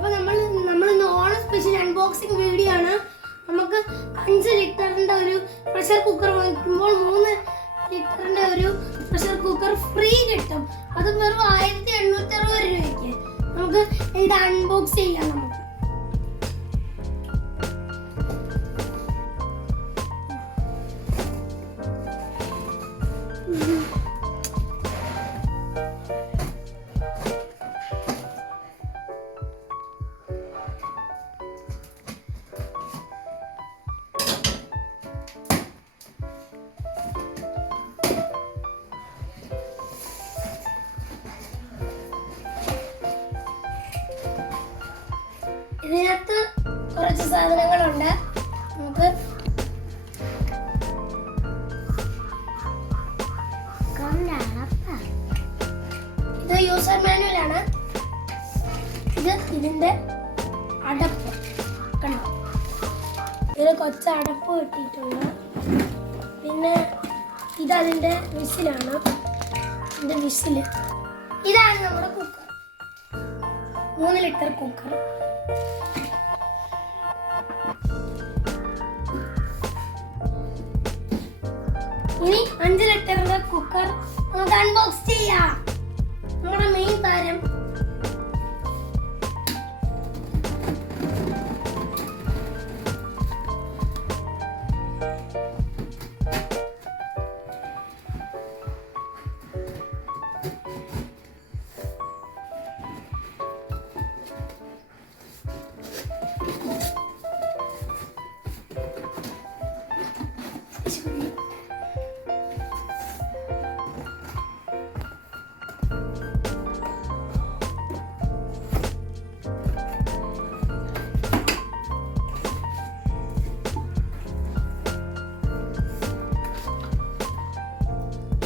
അപ്പോൾ നമ്മളിന്ന് Onam special unboxing video ആണ്. നമുക്ക് 5 ലിറ്ററിൻ്റെ ഒരു പ്രഷർ കുക്കർ വാങ്ങിക്കുമ്പോൾ 3 ലിറ്ററിൻ്റെ ഒരു പ്രഷർ കുക്കർ ഫ്രീ കിട്ടും. അത് വെറും 1860 രൂപയ്ക്ക്. നമുക്ക് ഇത് അൺബോക്സ് ചെയ്യാം. നമുക്ക് ഇതിനകത്ത് കുറച്ച് സാധനങ്ങളുണ്ട്. നമുക്ക് ഇത് യൂസർ മാനുവലാണ്. ഇതിന്റെ അടപ്പ് കണ്ടോ, ഇതിന് കൊച്ച അടപ്പ് കിട്ടിയിട്ടുണ്ട്. പിന്നെ ഇതതിന്റെ വിസിലാണ്. ഇതിന്റെ വിസില് ഇതാണ് നമ്മുടെ കുക്കർ, 3 ലിറ്റർ കുക്കർ. ഇനി 5 ലിറ്ററിന്റെ കുക്കർ നമുക്ക് അൺബോക്സ് ചെയ്യാം. നമ്മുടെ മെയിൻ താരം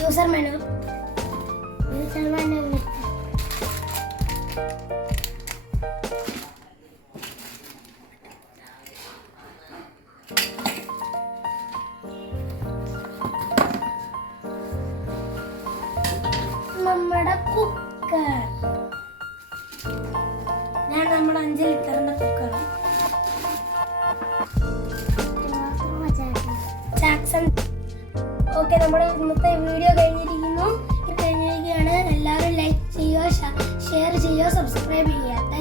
യൂസർ മാനുവൽ. നമ്മുടെ കുക്കർ, ഞാൻ നമ്മുടെ 5 ലിറ്ററിന്റെ കുക്കർ ജാക്സൺ. ഓക്കെ, നമ്മുടെ ഇന്നത്തെ വീഡിയോ കഴിഞ്ഞിരിക്കുകയാണ്. എല്ലാവരും ലൈക്ക് ചെയ്യുക, ഷെയർ ചെയ്യുക, സബ്സ്ക്രൈബ് ചെയ്യുക.